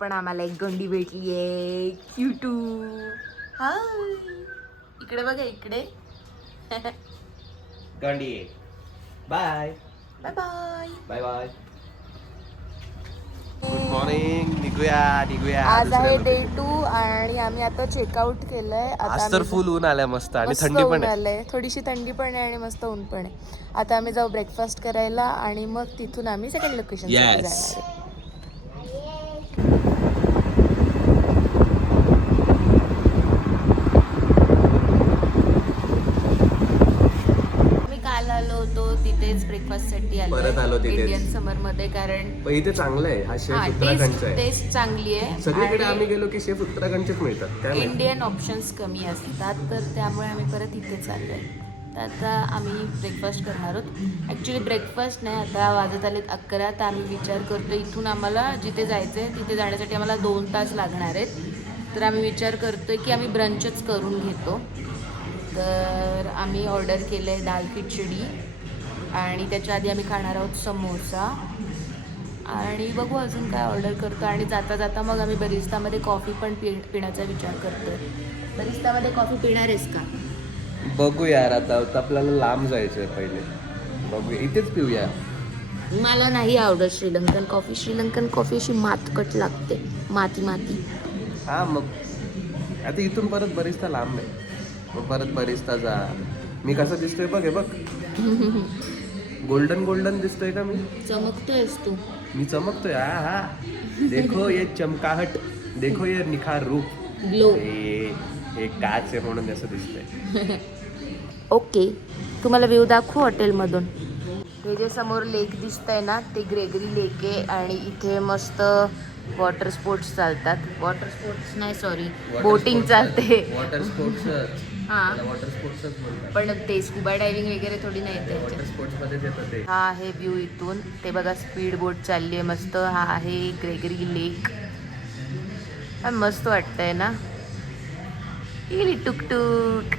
पण आम्हाला एक गंडी भेटली आहे क्यूटू. हाय, इकडे बघा इकडे. गंडी. Bye bye bye bye bye. Good morning. निघूया आज आहे डे 2 आणि आम्ही आता चेकआउट केलंय. आज तर फुल ऊन आलंय मस्त आणि मस्त थंडी ऊन पण आहे. आलंय, थोडीशी थंडी पण आहे आणि मस्त ऊन पण आहे. आता आम्ही जाऊ ब्रेकफास्ट करायला आणि मग तिथून आम्ही सेकंड लोकेशन जाणार आहे. तिथेच ब्रेकफास्ट साठी परत आलो तिथेच. इंडियन समर मध्ये, कारण पण इथे चांगलं आहे. हा शेफ उत्तराखंडचा आहे. टेस्ट चांगली आहे. सगळीकडे आम्ही गेलो की शेफ उत्तराखंडचेच मिळतात. काय माहिती? इंडियन ऑप्शन्स कमी असतात, तर त्यामुळे आम्ही परत इथे चाललोय. तर आता आम्ही ब्रेकफास्ट करणार आहोत. ॲक्च्युली ब्रेकफास्ट नाही, आता वाजत आलेत 11. तर आम्ही विचार करतो इथून आम्हाला जिथे जायचं आहे तिथे जाण्यासाठी आम्हाला 2 तास लागणार आहेत. तर आम्ही विचार करतोय की आम्ही ब्रंचच करून घेतो. तर आम्ही ऑर्डर केलं आहे दाल खिचडी आणि त्याच्या आधी आम्ही खाणार आहोत समोसा आणि बघू अजून काय ऑर्डर करतो. आणि जाता जाता मग आम्ही बरिस्तामध्ये कॉफी पण पिण्याचा विचार करतोय. बरिस्तामध्ये कॉफी पिणार आहेस का? बघू यार, आता आपल्याला लांब जायचंय पहिले. बघूया, इथेच पिऊया. मला नाही आवडत श्रीलंकन कॉफी. श्रीलंकन कॉफी अशी मातकट लागते, माती. हा, मग आता इथून परत बरिस्ता लांब आहे. मग परत बरिस्ता जा. मी कसं दिसतोय बघ, हे बघ. गोल्डन दिसतोय का मी? चमकतोयस तू. मी चमकतोय. हा. देखो ये चमकाहट, देखो ये निखार रूप. ग्लो. हे काच आहे म्हणून असं दिसतंय. ओके, तुम्हाला व्ह्यू दाखवू हॉटेलमधून. हे जे समोर लेक दिसतंय ना, ते ग्रेगरी लेक आहे आणि इथे मस्त वॉटर स्पोर्ट्स चालतात. वॉटर स्पोर्ट्स नाही, सॉरी, बोटिंग चालते. Water sports. हां, वॉटर स्पोर्ट्सच बोलतात. पण ते स्कुबा डायव्हिंग वगैरे थोडी नाही वॉटर स्पोर्ट्स मध्ये येतं ते. हा आहे व्ह्यू इथून. ते बघा स्पीड बोट चालली आहे मस्त. हा आहे ग्रेगरी लेक. मस्त वाटतंय ना. इली टुकटुक.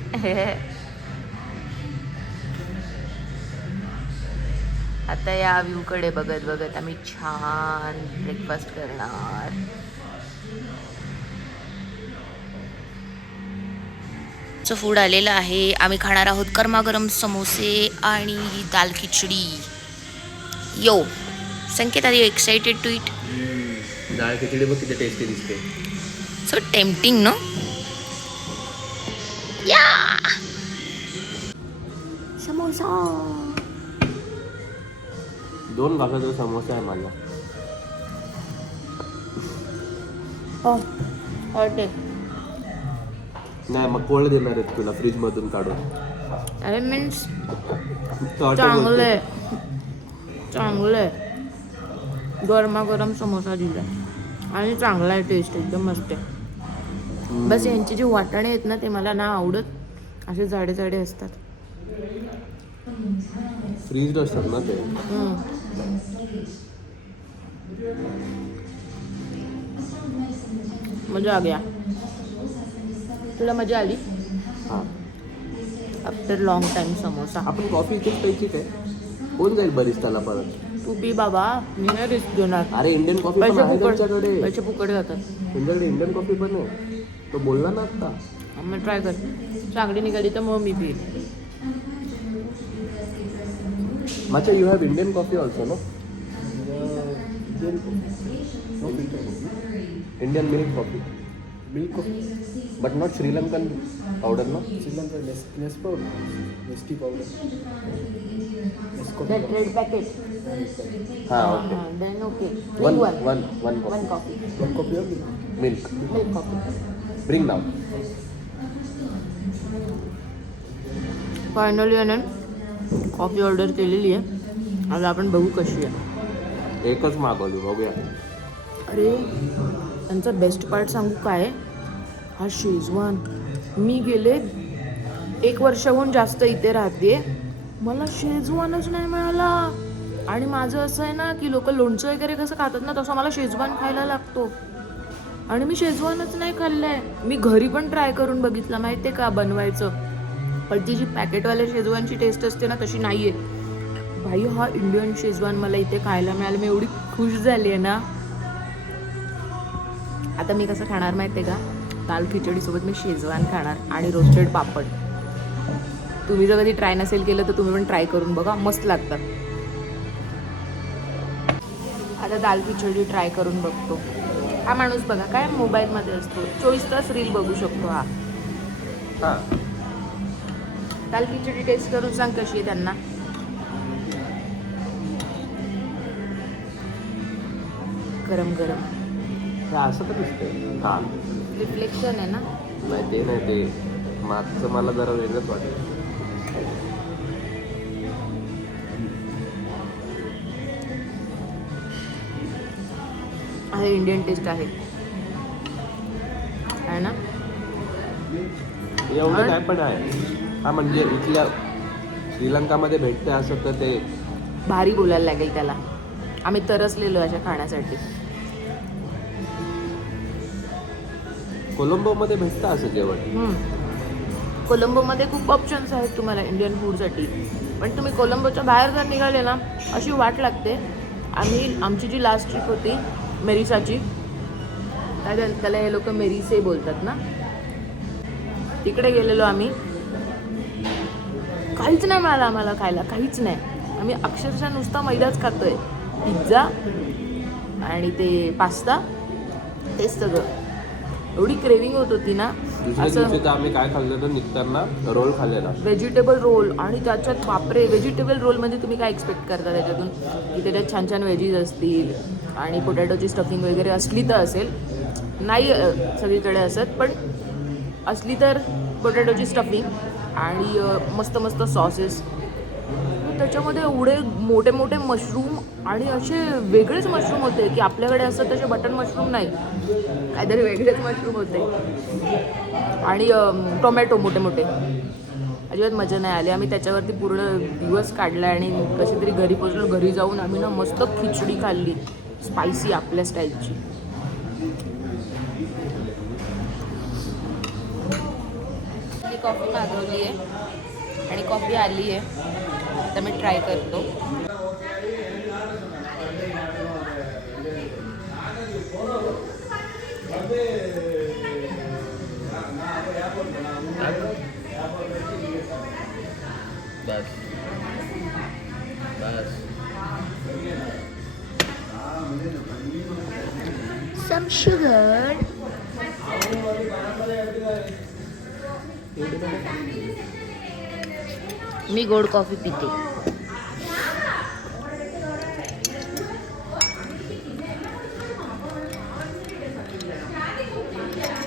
आता या व्ह्यू कडे बघत आम्ही छान ब्रेकफास्ट करणार. फूड आलेलं आहे. आम्ही खाणार आहोत गरमागरम समोसे आणि दाल खिचडी. Yo Sanket, are you excited to eat? डाळ खिचडी बघ किती टेस्टी दिसते. So tempting no? या समोसा. 2 घासाचा समोसा आहे माझा. नाही, मग कोण देणार आहेत तुला फ्रीज मधून काढून? अरे मीन्स चांगलं आहे. गरमागरम समोसा दिला आणि चांगला आहे, टेस्ट एकदम मस्त आहे. बस यांचे जे वाटाणे आहेत ना, ते मला ना आवडत. असे जाडे असतात. फ्रीज असतात ना ते. मजा आ गया. तुला मजा आली? हां. After long time samosa. आपण कॉफी इथेच प्यायची काय? कोण जाईल बरिस्ताला परत? तू पी बाबा, मी नाही रिस्क घेणार. अरे इंडियन कॉफी पण आहे त्यांच्याकडे. पैसे फुकट जातात. त्यांच्याकडे इंडियन कॉफी पण आहे. तो बोलला ना आता. मग ट्राय कर. चांगली निघाली तर मग मी P. Macha, you have Indian coffee also, no? Indian milk coffee. Milk coffee, But not Sri Lankan powder, no? Sri Lanka Nest powder, Nestea powder, Nest coffee. That red packet. हाँ, okay. Then okay. One One coffee. coffee. One coffee only. Milk. Milk coffee. Bring now. Finally आहे ना coffee order केलेली आहे. आता आपण बघू कशी आहे. एकच मागवली, बघूया. अरे त्यांचा बेस्ट पार्ट सांगू काय? हा शेजवान. मी गेले 1 वर्षाहून जास्त इथे राहते, मला शेजवानच नाही मिळाला. आणि माझं असं आहे ना की लोक लोणचं वगैरे कसं खातात ना, तसं मला शेजवान खायला लागतो. आणि मी शेजवानच नाही खाल्लंय. मी घरी पण ट्राय करून बघितलं, माहिती आहे का, बनवायचं. पण ती जी पॅकेटवाल्या शेजवानची टेस्ट असते ना, तशी नाही आहे. भाई हा इंडियन शेजवान मला इथे खायला मिळाला. मी एवढी खुश झाली आहे ना. आता मी कसं खाणार माहिती आहे का, दाल खिचडीसोबत मी शेजवान खाणार आणि रोस्टेड पापड. तुम्ही जर कधी ट्राय नसेल केलं तर तुम्ही पण ट्राय करून बघा, मस्त लागतात. आता दाल खिचडी ट्राय करून बघतो. हा माणूस बघा काय मोबाईलमध्ये असतो, 24 तास रील बघू शकतो हा. हां दाल खिचडी टेस्ट करून सांग कशी आहे त्यांना. गरम गरम हे असं तर दिसतंय दाल. रिफ्लेक्शन आहे ना. नाही ते नाही, ते मागचं मला जरा वेगळंच वाटतं. आहे इंडियन टेस्ट आहे ना. एवढं काय पण आहे हा, म्हणजे इथल्या श्रीलंकामध्ये भेटते असं तर ते भारी बोलायला लागेल त्याला. आम्ही तरसलेलो अशा खाण्यासाठी. कोलंबोमध्ये भेटतं असं जेवण. कोलंबोमध्ये खूप ऑप्शन्स आहेत तुम्हाला इंडियन फूडसाठी, पण तुम्ही कोलंबोच्या बाहेर जर निघाले ना अशी वाट लागते. आमची जी लास्ट ट्रिप होती मेरिसाची, त्याला हे लोक मेरिसे बोलतात ना, तिकडे गेलेलो आम्ही. काहीच नाही मिळालं आम्हाला खायला, काहीच नाही. आम्ही अक्षरशः नुसता मैदाच खातोय. पिझ्झा आणि ते पास्ता, तेच सगळं. एवढी क्रेविंग होत होती ना. दुसऱ्या दिवशी तर आम्ही काय खाल्लं तर निघताना रोल खाल्लेला, व्हेजिटेबल रोल. आणि त्याच्यात बापरे, व्हेजिटेबल रोल म्हणजे तुम्ही काय एक्सपेक्ट करता त्याच्यातून, की त्याच्यात छान छान व्हेजीज असतील आणि पोटॅटोची स्टफिंग वगैरे असली तर असेल. नाही सगळीकडे असत, पण असली तर पोटॅटोची स्टफिंग आणि मस्त मस्त सॉसेस. त्याच्यामध्ये एवढे मोठे मोठे मशरूम आणि असे वेगळेच मशरूम होते की आपल्याकडे असं तसे बटन मशरूम नाही, काहीतरी वेगळेच मशरूम होते. आणि टोमॅटो मोठे मोठे. अजिबात मजा नाही आली. आम्ही त्याच्यावरती पूर्ण दिवस काढला आणि कशी तरी घरी पोचलो. घरी जाऊन आम्ही ना मस्त खिचडी खाल्ली, स्पायसी आपल्या स्टाईलची. कॉफी मागवली आहे आणि कॉफी आली आहे. आता मी ट्राय करतो. बस बस. Some sugar. मी गोड कॉफी पिते.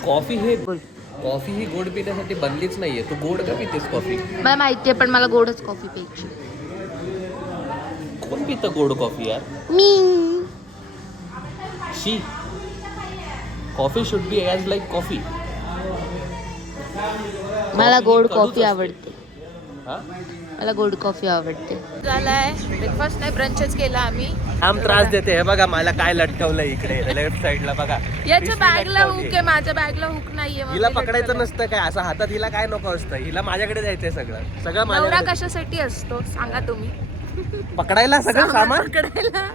कॉफी ही गोड पिण्यासाठी बनलीच नाहीये. तू गोड का पितेस कॉफी? मला माहिती आहे, पण मला गोडच कॉफी प्यायची. कोण पितं गोड कॉफी यार? मी. शी. Coffee should be as like coffee. मला गोड कॉफी आवडते. हा? मला गोड कॉफी आवडते. झालाय ब्रेकफास्ट नाही, ब्रंचच केला आम्ही. आम त्रास देते. हे बघा मला काय लटकवलं इकडे लेफ्ट साईडला बघा. याच्या बॅगला हुक आहे, माझ्या बॅगला हुक नाहीये. हिला पकडायचं नसतं काय असं हातात. हिला काय नको असतं, हिला माझ्याकडे जायचंय सगळं नवरा माझ्याकडे. कशासाठी असतो सांगा तुम्ही? पकडायला सगळं सामान. पकडायला.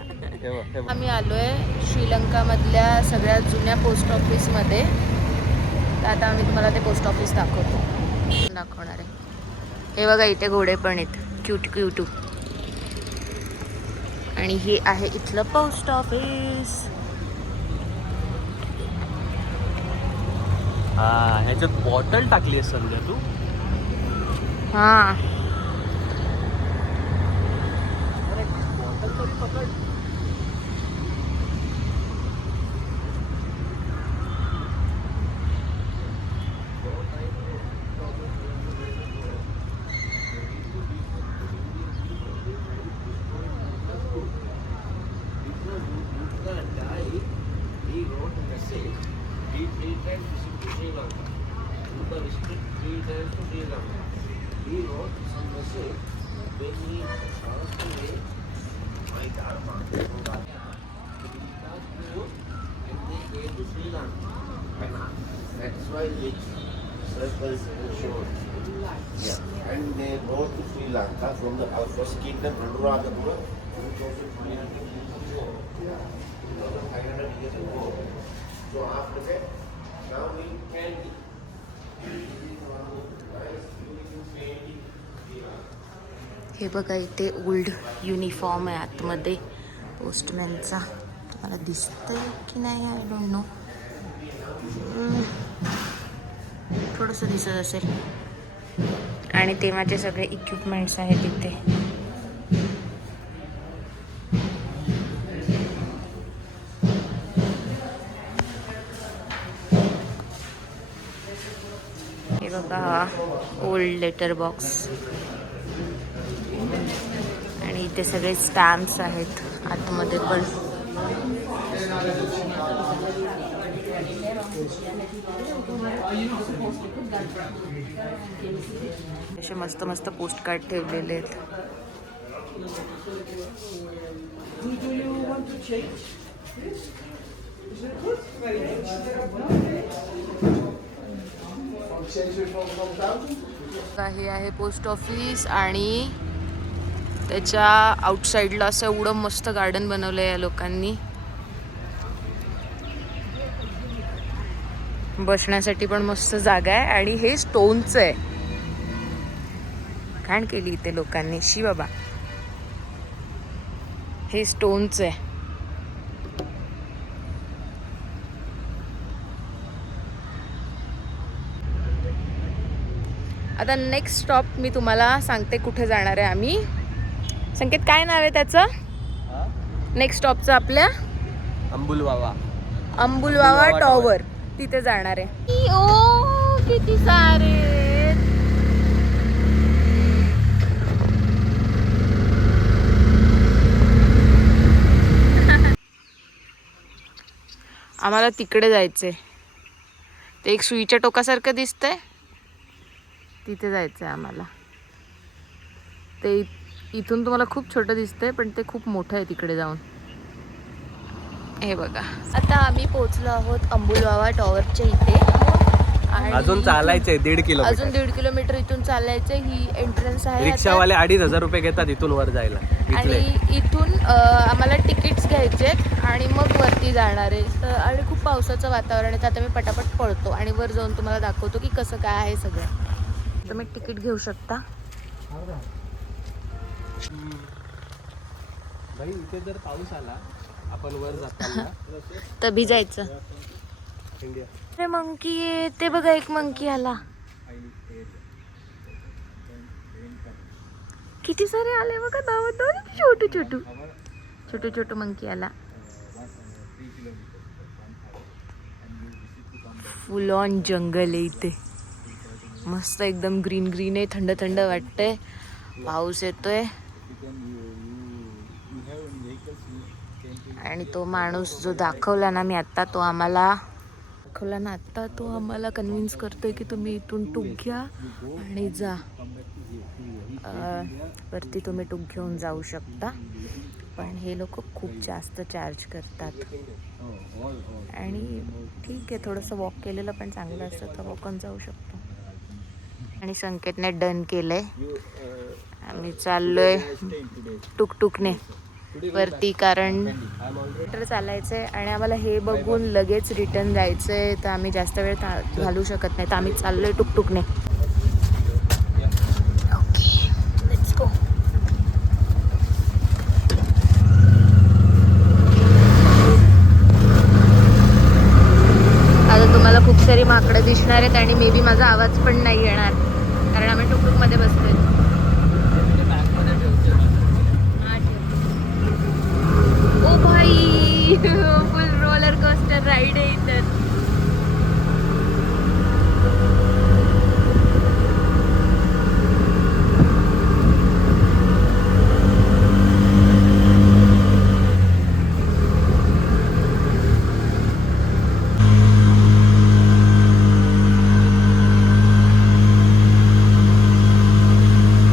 हे बघ, हे बघ. आम्ही आलोय श्रीलंकामधल्या सगळ्यात जुन्या पोस्ट ऑफिसमध्ये. तर आता आम्ही तुम्हाला ते पोस्ट ऑफिस दाखवणार आहे. हे बघा इथे घोडे पण आहेत, क्यूट क्यूट. आणि हे आहे इथलं पोस्ट ऑफिस. हा, ह्याच्यात बॉटल टाकली आहे समजा तू. हा, बॉटल तरी पकड. That's why it's circles short. Yeah. And they brought to Sri Lanka from the first kingdom, Anuradhapura, 2500 years ago. So after that, हे बघा इथे ओल्ड युनिफॉर्म आहे आतमध्ये पोस्टमॅनचा. तुम्हाला दिसतंय की नाही आय डोंट नो. थोडंसं दिसत असेल. आणि तेव्हाचे सगळे इक्विपमेंट्स आहेत इथे. हे बघा हा ओल्ड लेटर बॉक्स. आणि इथे सगळे स्टॅम्प्स आहेत आतमध्ये पण. असे मस्त मस्त पोस्ट कार्ड ठेवलेले आहेत. हे आहे पोस्ट ऑफिस आणि त्याच्या आउटसाइडला असं एवढं मस्त गार्डन बनवलं आहे या लोकांनी. बसण्यासाठी पण मस्त जागा आहे आणि हे स्टोनचं आहे. घाण केली इथे लोकांनी. शी बाबा, हे स्टोनचं आहे. आता नेक्स्ट स्टॉप मी तुम्हाला सांगते कुठे जाणार आहे आम्ही. संकेत काय नाव आहे त्याचं नेक्स्ट स्टॉपचं आपल्या? अंबुलवावा टॉवर. तिथे जाणार आहे. ओ किती सारे. आम्हाला तिकडे जायचंय. ते एक सुईच्या टोकासारखं दिसतंय, तिथे जायचंय आम्हाला. ते इथून तुम्हाला खूप छोटं दिसतंय पण ते खूप मोठं आहे तिकडे जाऊन. हे बघा, आता आम्ही पोहोचलो आहोत अंबुलवावा टॉवरच्या इथे. आणि अजून चालायचंय 1.5 किलोमीटर. अजून 1.5 किलोमीटर इथून चालायचंय. ही एंट्रन्स आहे. रिक्षावाले 2,500 रुपये घेतात इथून वर जायला. आणि इथून आम्हाला तिकीट्स घ्यायचे आणि मग वरती जाणार आहे. आणि खूप पावसाचं वातावरण आहे तर आता मी पटापट पळतो आणि वर जाऊन तुम्हाला दाखवतो की कसं काय आहे सगळं. तुम्ही तिकीट घेऊ शकता. भाई इथे जर पाऊस आला आपण वर जाताना तर भिजायचं. इंडिया अरे मंकी आहे ते बघा. एक मंकी आला. किती सारे आले बघा. धावत छोटू छोटू छोटू छोटू मंकी आला. फुल ऑन जंगल आहे इथे. मस्त एकदम ग्रीन ग्रीन आहे. थंड थंड वाटतंय. पाऊस येतोय. आणि तो माणूस जो दाखवला ना तो आम्हाला कन्व्हिन्स करतोय की तुम्ही इथून टूक घ्या आणि जा. वरती तुम्ही टूक घेऊन जाऊ शकता पण हे लोक खूप जास्त चार्ज करतात. आणि ठीक आहे, थोडंसं वॉक केलेलं पण चांगलं असतं तर वॉकन जाऊ शकतो. आणि संकेतने डन केलंय. आम्ही चाललोय टुकटुकने वरती कारण थिएटर चालायचंय आणि आम्हाला हे बघून लगेच रिटर्न जायचंय तर आम्ही जास्त वेळ घालू शकत नाही. तर आम्ही चाललोय टुकटुकने. Okay, let's go. आता तुम्हाला खूप सारी माकडं दिसणार आहेत आणि मे बी माझा आवाज पण नाही येणार कारण आम्ही टुकटुकमध्ये बसतोय. ओ भाई, फुल रोलर कोस्टर राईड आहे इथं.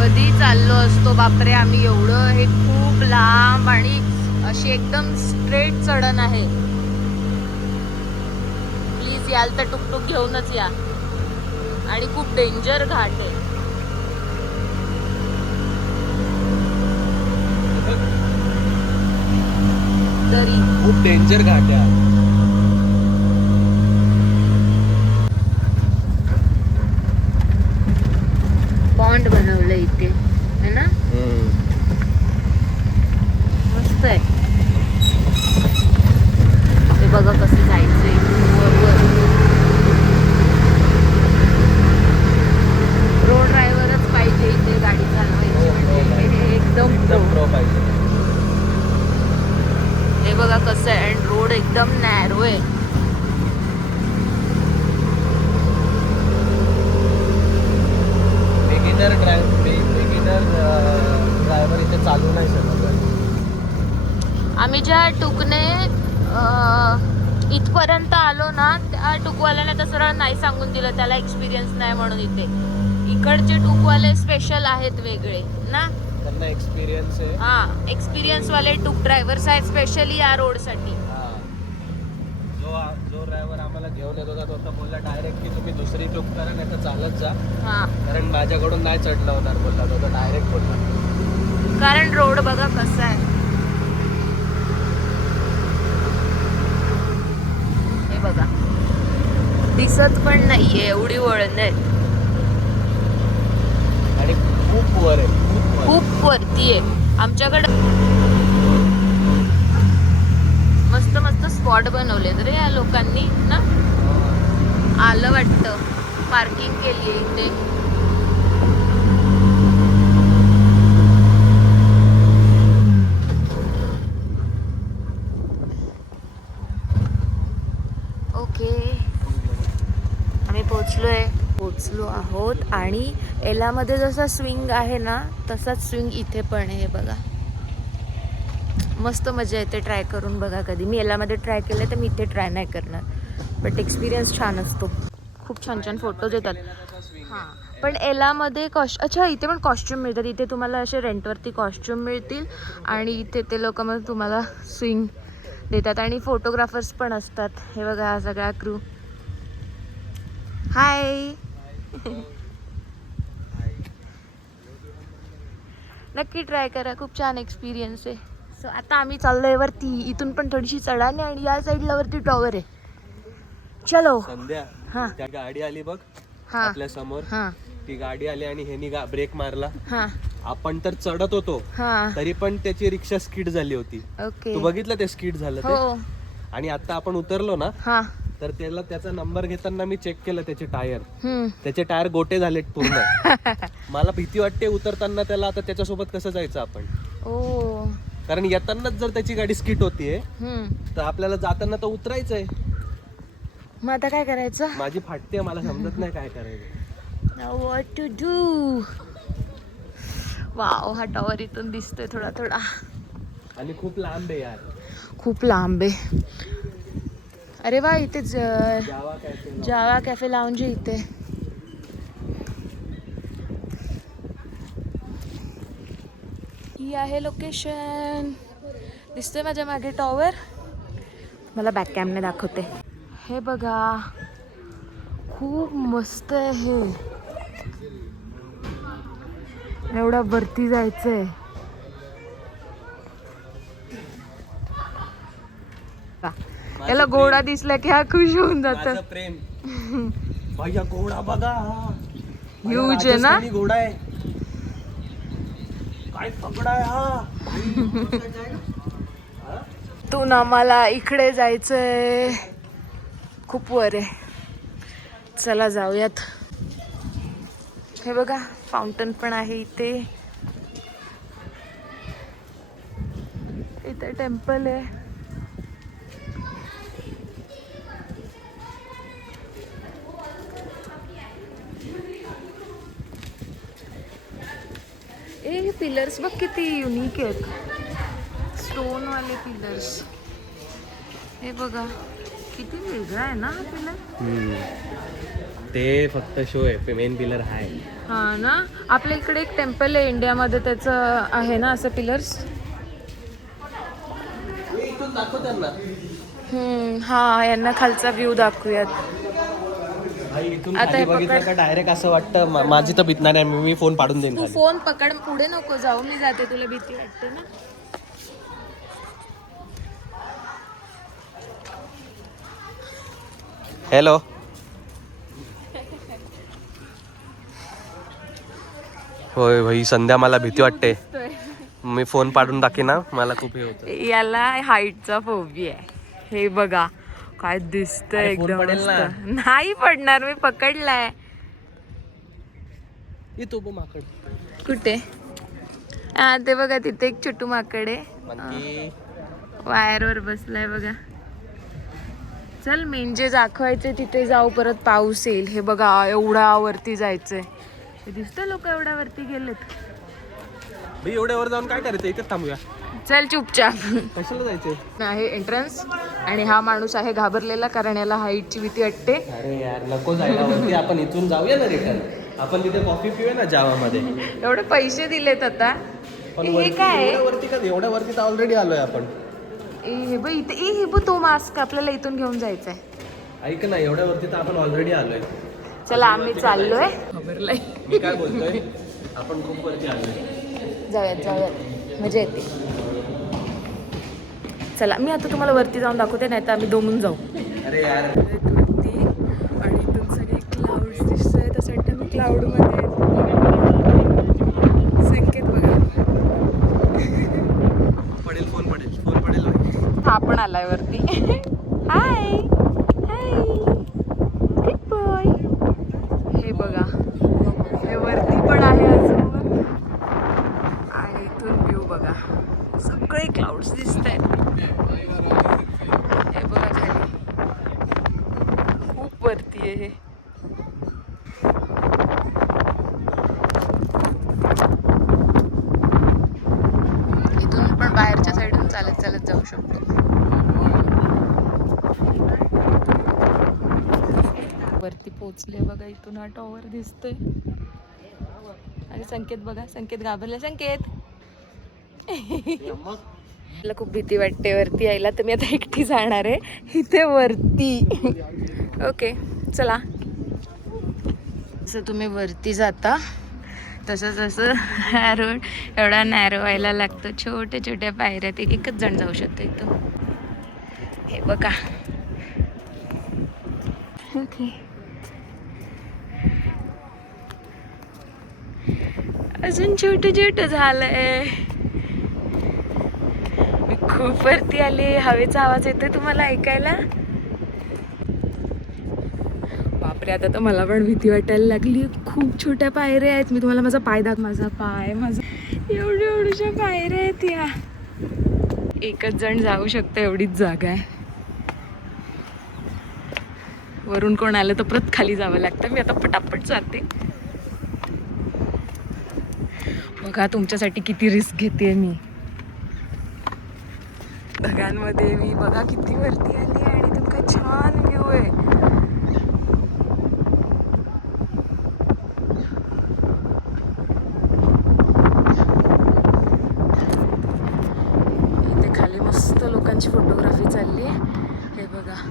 कधी चाललो असतो बापरे आम्ही एवढं. हे खूप लांब आणि अशी एकदम स्ट्रेट चढण आहे. प्लीज याल तर टुकटुक घेऊनच या. आणि खूप डेंजर घाट आहे. तरी खूप डेंजर घाट आहे. पॉन्ड बनवलं इथे है ना. आम्ही ज्या टुकने इथपर्यंत आलो ना, त्या टुकवाल्याने तर सरळ नाही सांगून दिलं, त्याला एक्सपिरियन्स नाही म्हणून. इकडचे टुकवाले स्पेशल आहेत वेगळे ना, त्यांना एक्सपिरियन्स आहे. हा, एक्सपिरियन्स वाले टुक ड्रायव्हर्स आहेत स्पेशली या रोडसाठी. जो ड्रायव्हर आम्हाला घेऊन येत होता तो आता बोलला डायरेक्ट की तुम्ही दुसरी टूक करा नाही तर चालत जा, हा, कारण माझ्याकडून नाही चढलं होणार बोलला तो डायरेक्ट बोलला. कारण रोड बघा कसा आहे. हे बघा, दिसत पण नाहीये एवढी वळण आहे आणि खूप वर आहे, खूप वरती आहे. आमच्याकडे मस्त मस्त स्पॉट बनवलेत रे या लोकांनी ना. आलं वाटतं, पार्किंग केली आहे इथे. ओके, आम्ही पोचलो आहोत. आणि एलामध्ये जसा स्विंग आहे ना तसाच स्विंग इथे पण आहे. बघा, मस्त मजा येते. ट्राय करून बघा कधी. मी एलामध्ये ट्राय केलं तर मी इथे ट्राय नाही करणार, बट एक्सपिरियन्स छान असतो. खूप छान छान फोटोज येतात. हां, पण एलामध्ये अच्छा, इथे पण कॉस्ट्युम मिळतात. इथे तुम्हाला असे रेंटवरती कॉस्ट्युम मिळतील आणि इथे ते लोक मग तुम्हाला स्विंग देतात आणि फोटोग्राफर्स पण असतात. हे बघा, हा सगळा क्रू. हाय. नक्की ट्राय करा, खूप छान एक्सपिरियन्स आहे. सो आता आम्ही चाललोय वरती. इथून पण थोडीशी चढाणी आणि या साईडला वरती टॉवर आहे. चलो. संध्या हा, त्या गाडी आली बघ हा, आपल्या समोर. हा, ती गाडी आली आणि ह्यानी ब्रेक मारला. हा, आपण तर चढत होतो हा. तरी पण त्याची रिक्षा स्किड झाली होती. ओके. तू बघितलं ते स्किड झालं ते. हो. आणि आता आपण उतरलो ना, हा. तर त्याला त्याचा नंबर घेताना मी चेक केलं त्याचे टायर. हम्म. त्याचे टायर गोटे झालेत पूर्ण. मला भीती वाटते उतरताना त्याला आता त्याच्यासोबत कसं जायचं आपण, ओ. कारण येतानाच जर त्याची गाडी स्किट होतीये हम्म. तर आपल्याला जाताना तर उतरायचंय. मग आता काय करायचं? माझी फाटते, मला समजत नाही काय करायचं. Now what to do? Wow, हा टॉवर इथून दिसतोय थोडा थोडा. आणि खूप लांब आहे यार. खूप लांब आहे. अरे वा, इथे जावा कॅफे. जावा कॅफे लाऊंज आहे इथे. ही आहे लोकेशन. दिसतोय माझ्या मागे टॉवर. मला बॅक कॅमने दाखवते. हे बघा, खूप मस्त आहे हे. एवढा वरती जायचंय. याला घोडा दिसला की हा खुश होऊन जात. माझं प्रेम. भैया घोडा बघा, ह्यूज आहे ना. राजस्थानी घोडा आहे. काय पकडा आहे हा. तू ना, मला इकडे जायचंय. खूप वर आहे. चला जाऊयात. हे बघा, फाउंटन पण आहे इथे. इथे टेम्पल आहे. हे पिलर्स बघ किती युनिक आहेत. स्टोन वाले पिलर्स. हे बघा, किती वेगळा आहे ना हा पिलर. ते फक्त शो आहे, मेन पिलर आहे. हा ना, आपल्या इकडे एक टेम्पल आहे इंडियामध्ये, त्याचं आहे ना असं पिलर्स. इथून दाखव त्यांना. हा, यांना खालचा व्ह्यू दाखवूयात. इथून आता खाली हे बघितलं पकड. का डायरेक्ट असं वाटतं माझी तर भीत नाही. मी फोन पाडून देईन तू खाली. फोन पकड, पुढे नको जाऊ. मी जाते, तुला भीती वाटते ना. हॅलो. होय भाई, संध्या मला भीती वाटते. मी फोन पाडून टाकीन ना, मला खूप हे होतं. याला हाईटचा फोबिया आहे. हे बघा काय दिसतंय अरे, फोन एकदम पडेल ना. मस्त. नाही पडणार, मी पकडलाय. येतो बघ माकड. कुठे? हा, ते बघा, तिथे एक छोटू माकड आहे. वायरवर बसलाय बघा. चल, मेंजे दाखवायचे तिथे जाऊ, परत पाऊस येईल. हे बघा, एवढा वरती जायचंय. हे दिसतं लोक एवढ्या वरती गेलेत. एवढ्या वर जाऊन काय करायचं, इथेच थांबूया. चल चुपचाप. कशाला जायचंय? आहे एंट्रन्स आणि हा माणूस आहे घाबरलेला कारण याला हाईटची भीती वाटते. अरे यार नको जायला वरती, आपण इथून जाऊया ना रिटर्न. आपण तिथे कॉफी पिऊया ना जावामध्ये. एवढे पैसे दिलेत आता. पण हे काय आहे? एवढ्या वरती का? एवढ्या वरती तर ऑलरेडी आलोय आपण. हे बघ इथे, हे बघ तो मास्क आपल्याला इथून घेऊन जायचा आहे. ऐक ना, एवढ्या वरती तर आपण ऑलरेडी आलोय. चला आम्ही चाललोय. घाबरलाय. मी काय बोलतोय, आपण खूप वरती आलोय. जाऊयात मजा येते. चला मी आता तुम्हाला वरती जाऊन दाखवते, नाही तर आम्ही दमून जाऊ. अरे यार वरती आणि इथून सगळे क्लाउड्स दिसत आहेत. असं वाटतं मी क्लाउडमध्ये. संकेत बघा. पडेल, फोन पडेल. हा पण आलाय वरती. हाय हाय गुड बॉय. हे बघा, हे वरती पण आहे अजून. आणि इथून व्ह्यू बघा, सगळे क्लाउड्स दिसत आहेत. हे बघा खाली खूप वरती आहे हे. इथून पण बाहेरच्या साईडून चालत चालत जाऊ शकतो. वरती पोचले बघा, इथून हा टॉवर दिसतोय. आणि संकेत बघा, संकेत घाबरले. संकेत मला खूप भीती वाटते वरती यायला, तर मी आता एकटी जाणार आहे इथे वरती. ओके चला. जसं तुम्ही वरती जाता तसं जसं रोड एवढा नॅरो व्हायला लागतो. छोट्या छोट्या पायऱ्यात एकच जण जाऊ शकतो इथं. हे बघा. ओके अजून छोटं छोटं झालंय. मी खूप वरती आले. हवेचा आवाज येतोय तुम्हाला ऐकायला? बापरे, आता तर मला पण भीती वाटायला लागली. खूप छोट्या पायऱ्या आहेत. मी तुम्हाला माझा पाय माझा एवढ्या पायऱ्या आहेत या. एकच जण जाऊ शकतं एवढीच जागा आहे. वरून कोण आलं तर परत खाली जावं लागतं. मी आता पटापट जाते. बघा तुमच्यासाठी किती रिस्क घेते मी. ढगांमध्ये मी बघा किती वरती आली आणि इथून काय छान व्ह्यू आहे. इथे खाली मस्त लोकांची फोटोग्राफी चालली आहे. हे बघा.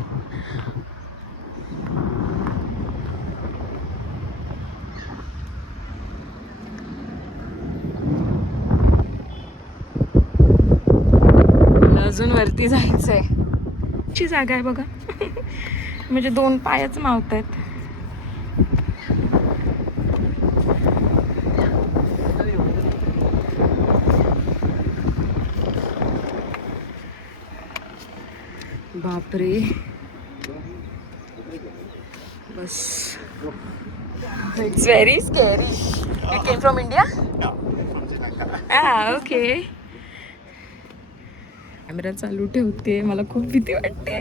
अजून वरती जायचंय. ची जागा आहे बघा. म्हणजे 2 पायच मावत आहेत. बापरे बस. It's very scary. You came from India? Okay. Camera चालू ठेवते, मला खूप भीती वाटते.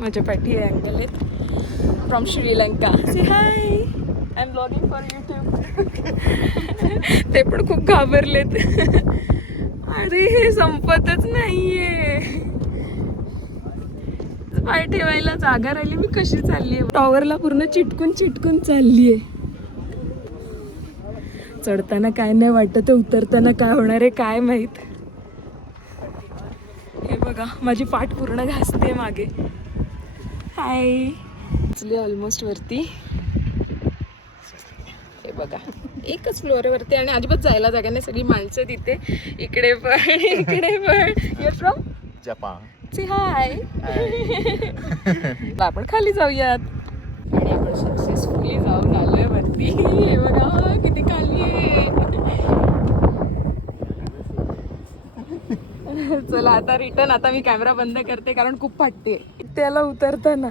माझ्या पाठी हे अंकल आहेत from Sri Lanka. Say high, I am blogging for YouTube. ते पण खूप घाबरलेत. अरे हे संपतच नाहीये. पाय ठेवायला जागा राहिली. मी कशी चालली आहे टॉवरला, पूर्ण चिटकून चालली आहे. चढताना काय नाही वाटत, उतरताना काय होणार आहे काय माहित. हे बघा माझी पाठ पूर्ण घासते मागे. हाय. पोचली ऑलमोस्ट वरती. हे बघा एकच फ्लोअर वरती आणि अजिबात जायला जागा नाही. सगळी माणसं तिथे, इकडे पण इकडे पण. You from Japan. Say hi. आपण खाली जाऊयात. आणि आपण सक्सेसफुली जाऊन आलोय वरती. हे बघा किती खाली आहे. चला आता रिटर्न. आता मी कॅमेरा बंद करते कारण खूप फाटते त्याला उतरताना.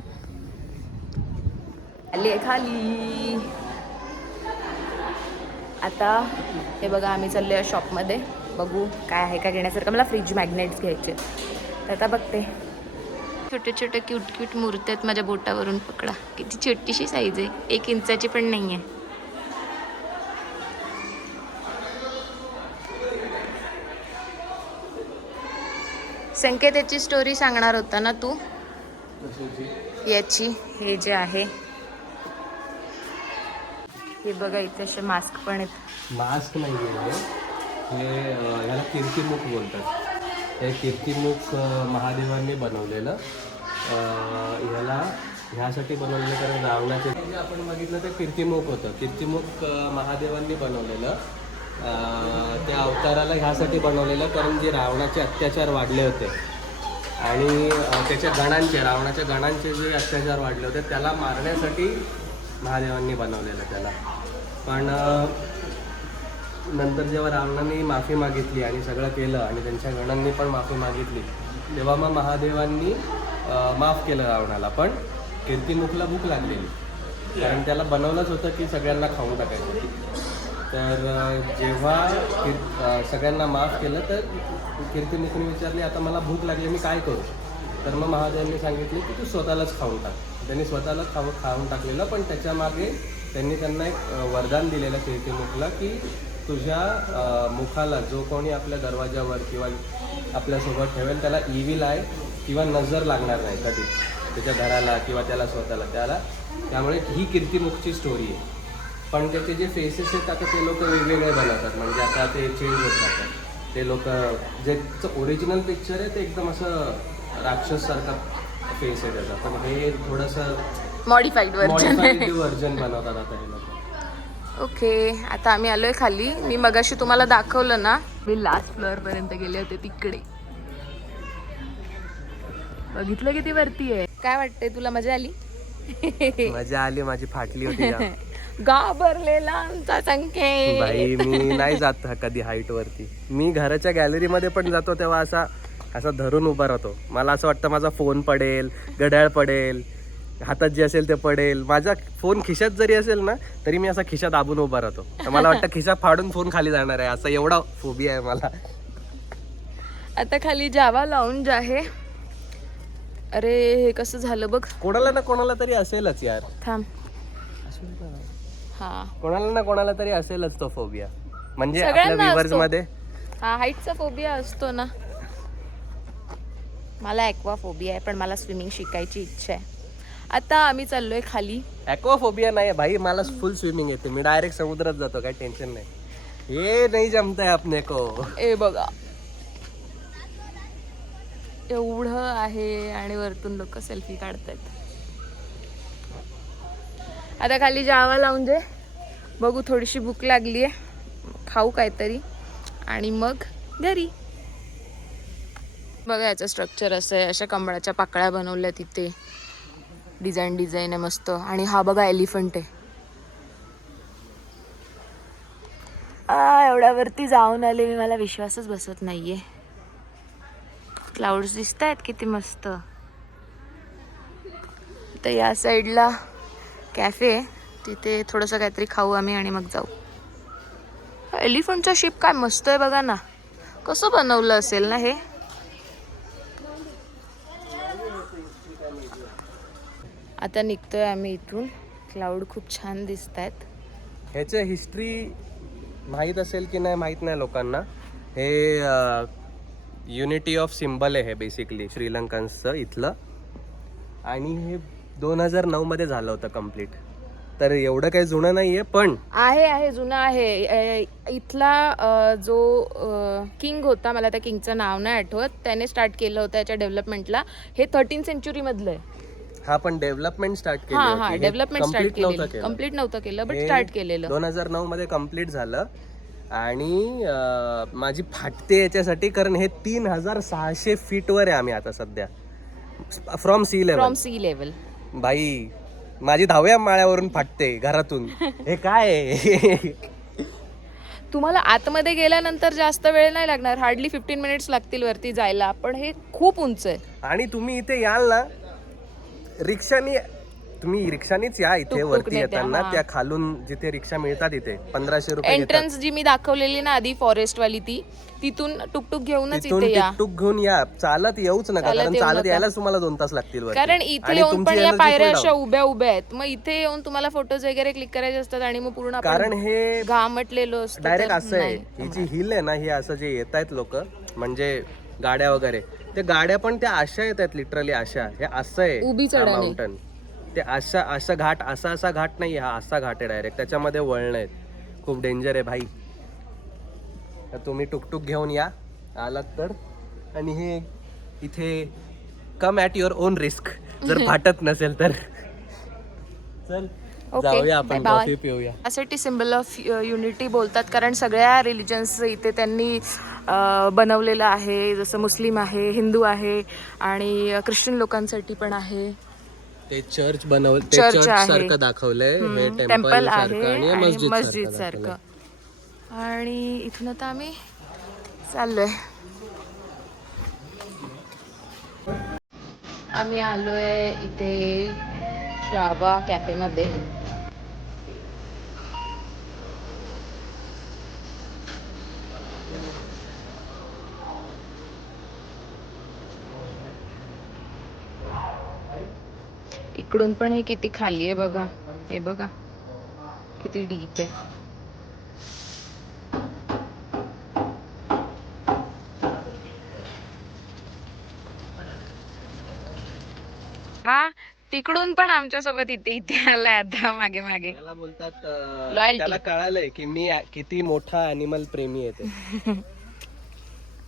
आले खाली. आता हे बघा आम्ही चाललोय शॉपमध्ये. बघू काय आहे का घेण्यासारखं. मला फ्रीज मॅग्नेट्स घ्यायचे तर आता बघते. छोटे छोटे क्यूट मूर्ती आहेत. माझ्या बोटावरून पकडा. किती छोटीशी साईज आहे. 1 इंचाची पण नाही आहे. संकेत याची स्टोरी सांगणार होता ना तू याची. हे जे आहे हे बघा, इथे असे मास्क पण आहेत. मास्क नाही आहे हे, ह्याला कीर्तिमुख बोलतात. हे कीर्तिमुख महादेवांनी बनवलेलं. ह्याला ह्यासाठी बनवलेलं कारण रावणाचे जे आपण बघितलं ते कीर्तिमुख होतं. कीर्तिमुख महादेवांनी बनवलेलं. त्या अवताराला ह्यासाठी बनवलेलं कारण जे रावणाचे अत्याचार वाढले होते आणि त्याच्या गणांचे, रावणाच्या गणांचे जे अत्याचार वाढले होते त्याला मारण्यासाठी महादेवांनी बनवलेलं त्याला. पण नंतर जेव्हा रावणाने माफी मागितली आणि सगळं केलं आणि त्यांच्या गणांनी पण माफी मागितली तेव्हा मग महादेवांनी माफ केलं रावणाला. पण कीर्तिमुखला भूक लागलेली कारण त्याला बनवलंच होतं की सगळ्यांना खाऊन टाकायचं. तर जेव्हा सगळ्यांना माफ केलं तर कीर्तिमुखने विचारले आता मला भूक लागली मी काय करू. तर मग महादेवांनी सांगितले की तू स्वतःलाच खाऊन टाक. त्यांनी स्वतःला खाऊन टाकलेलं. पण त्याच्यामागे त्यांनी त्यांना एक वरदान दिलेलं कीर्तिमुखला की तुझ्या मुखाला जो कोणी आपल्या दरवाजावर किंवा आपल्यासोबत ठेवेल त्याला इव्हिल आहे किंवा नजर लागणार नाही कधी त्याच्या घराला किंवा त्याला स्वतःला त्याला. त्यामुळे ही कीर्तिमुखची स्टोरी आहे. पण त्याचे जे फेसेस आहेत आता ते लोक वेगवेगळे बनवतात. म्हणजे आता ते चेंज होत राहतात. ते लोक जे ओरिजिनल पिक्चर आहे ते एकदम असं राक्षससारखा फेस आहे त्याचा. पण हे थोडंसं मॉडिफाईड व्हर्जन बनवतात आता हे लोक. ओके, आता आम्ही आलोय खाली. मी मगाशी तुम्हाला दाखवलं ना, मी लास्ट फ्लोअर पर्यंत गेले होते तिकडे. बघितलं किती वरती आहे. काय वाटतंय तुला, मजा आली? मजा आली, माझी फाटली होती. घाबरलेला आमचा संकेत. बाई मी नाही जात कधी हाईट वरती. मी घराच्या गॅलरीमध्ये पण जातो तेव्हा असा धरून उभा राहतो. मला असं वाटतं माझा फोन पडेल, घड्याळ पडेल, हातात जे असेल ते पडेल. माझा फोन खिशात जरी असेल ना तरी मी असा खिशात दाबून उभा राहतो. तर मला वाटतं खिशात फाडून फोन खाली जाणार आहे, असा एवढा फोबिया आहे मला. आता खाली जावा लाऊंज आहे. अरे हे कसं झालं बघ. कोणाला ना कोणाला तरी असेलच यार. थांब. हा, कोणाला ना कोणाला तरी असेलच तो फोबिया. म्हणजे सगळ्यांना आपल्या व्ह्युअर्स असतो. मध्ये हा, हाईटचा फोबिया असतो ना. मला ॲक्वा फोबिया आहे पण मला स्विमिंग शिकायची इच्छा आहे. आता आम्ही चाललोय खाली. ॲक्वाफोबिया नाही भाई, मला फुल स्विमिंग येते. मी डायरेक्ट समुद्रात जातो, काही टेन्शन नाही. हे नाही जमतंय आपने को. ए बघा एवढं आहे आणि वरतून लोक सेल्फी काढतायत. आता खाली जावा लावून दे. बघू, थोडीशी भूक लागली आहे, खाऊ काहीतरी आणि मग घरी. बघा याचं स्ट्रक्चर असं आहे. अशा कमळाच्या पाकळ्या बनवल्या तिथे. डिझाईन आहे मस्त. आणि हा बघा एलिफंट आहे. एवढ्यावरती जाऊन आले मी, मला विश्वासच बसत नाहीये. क्लाउड्स दिसत आहेत किती मस्त. तर या साईडला कॅफे आहे, तिथे थोडंसं काहीतरी खाऊ आम्ही आणि मग जाऊ. एलिफंटचा शिप काय मस्त आहे बघा ना. कसं बनवलं असेल ना हे. आता निघतोय आम्ही इथून. क्लाउड खूप छान दिसत आहेत. ह्याचं हिस्ट्री माहीत असेल की नाही माहीत नाही लोकांना. हे युनिटी ऑफ सिम्बल आहे हे बेसिकली श्रीलंकनचं इथलं. आणि हे 2009 मध्ये झालं होतं कम्प्लीट. तर एवढं काही जुनं नाही आहे पण आहे जुनं आहे. इथला जो किंग होता, मला त्या किंगचं नाव नाही आठवत, त्याने स्टार्ट केलं होतं याच्या डेव्हलपमेंटला. हे 13th सेंचुरी मधलं आहे. हा पण डेव्हलपमेंट स्टार्ट केलं. हा, डेव्हलपमेंट स्टार्ट केलं. कम्प्लीट नव्हतं केलं, बट स्टार्ट केलेलं. 2009 मध्ये कम्प्लीट झालं. आणि माझी फाटते याच्यासाठी कारण हे 3600 फीटवर आहे आम्ही आता सध्या, फ्रॉम सी लेवल. बाई माझी 10व्या माळ्यावरून फाटते घरातून. हे काय आहे? तुम्हाला आतमध्ये गेल्यानंतर जास्त वेळ नाही लागणार, हार्डली 15 मिनिट्स लागतील वरती जायला. पण हे खूप उंच आहे. आणि तुम्ही इथे याल ना तुम्ही रिक्षानीच या इथे वरती येताना. त्या खालून जिथे रिक्षा मिळतात इथे 1500 रुपये एंट्रन्स जी मी दाखवलेली ना आधी फॉरेस्ट वाली, तिथून टुकटुक घेऊनच तिथून इथे या. टुकटुक घेऊन या. चालत येऊच नका कारण चालत यायलाच तुम्हाला 2 तास लागतील वरती. कारण इथे येऊन पण या पायऱ्या अशा उभ्या आहेत. मग इथे येऊन तुम्हाला फोटोज वगैरे क्लिक करायचे असतात आणि मग पूर्ण कारण हे घामटलेलो असतो. डायरेक्ट असं आहे. ही जी हिल आहे ना, ही असं जे येत आहेत लोक म्हणजे गाड्या वगैरे ते गाड्या पण त्या अशा येतात लिटरली अशा. हे असं आहे उभी चढाई नाही. माउंटन. ते असा घाट असा घाट नाही, हा असा घाट आहे डायरेक्ट. त्याच्यामध्ये वळण आहेत, खूप डेंजर आहे भाई. तर तुम्ही टुकटुक घेऊन या आलात तर. आणि हे इथे come at your on risk जर फाटत नसेल तर. चल जाऊया आपण bye-bye. कॉफी पिऊया. त्यासाठी सिम्बल ऑफ युनिटी बोलतात, कारण सगळ्या रिलिजन्स इथे त्यांनी बनवलेलं आहे. जसं मुस्लिम आहे, हिंदू आहे आणि ख्रिश्चन लोकांसाठी पण आहे. ते चर्च बनवलं, ते चर्च चर्च आहे. सारखं दाखवलंय, हे टेम्पल टेम्पल आहे सारखं आणि आणि मस्जिद मस्जिद सारखं सारखं. आणि इथून आता आम्ही चाललोय. आम्ही आलोय इथे शाबा कॅफेमध्ये. इकडून पण हे किती खाली आहे बघा. हे बघा किती डीप आहे. हा तिकडून पण आमच्या सोबत इथे इथे आलाय आता मागे मागे. त्याला बोलतात Loyalty. त्याला कळालंय की मी किती मोठा ॲनिमल प्रेमी आहे ते.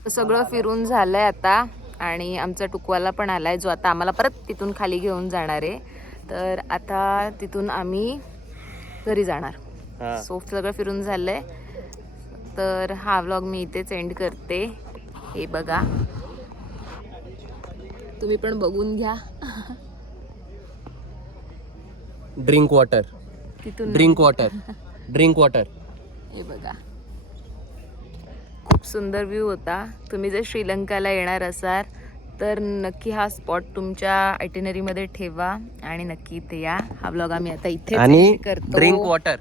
सगळं फिरून झालंय आता आणि आमचा टुकवाला पण आलाय, जो आता आम्हाला परत तिथून खाली घेऊन जाणार आहे. तर आता तिथून आम्ही घरी जाणार. हा. सो सगळं फिरून झालंय. तर हा व्लॉग मी इथेच एंड करते. हे बघा, तुम्ही पण बघून घ्या. ड्रिंक वॉटर, तिथून ड्रिंक वॉटर, ड्रिंक वॉटर. हे बघा, खूप सुंदर व्ह्यू होता. तुम्ही जर श्रीलंकाला येणार असाल तर नक्की हा स्पॉट तुमच्या आयटिनरीमध्ये ठेवा आणि नक्की इथे या. हा व्लॉग आम्ही आता इथे आणि करतो. Drink water.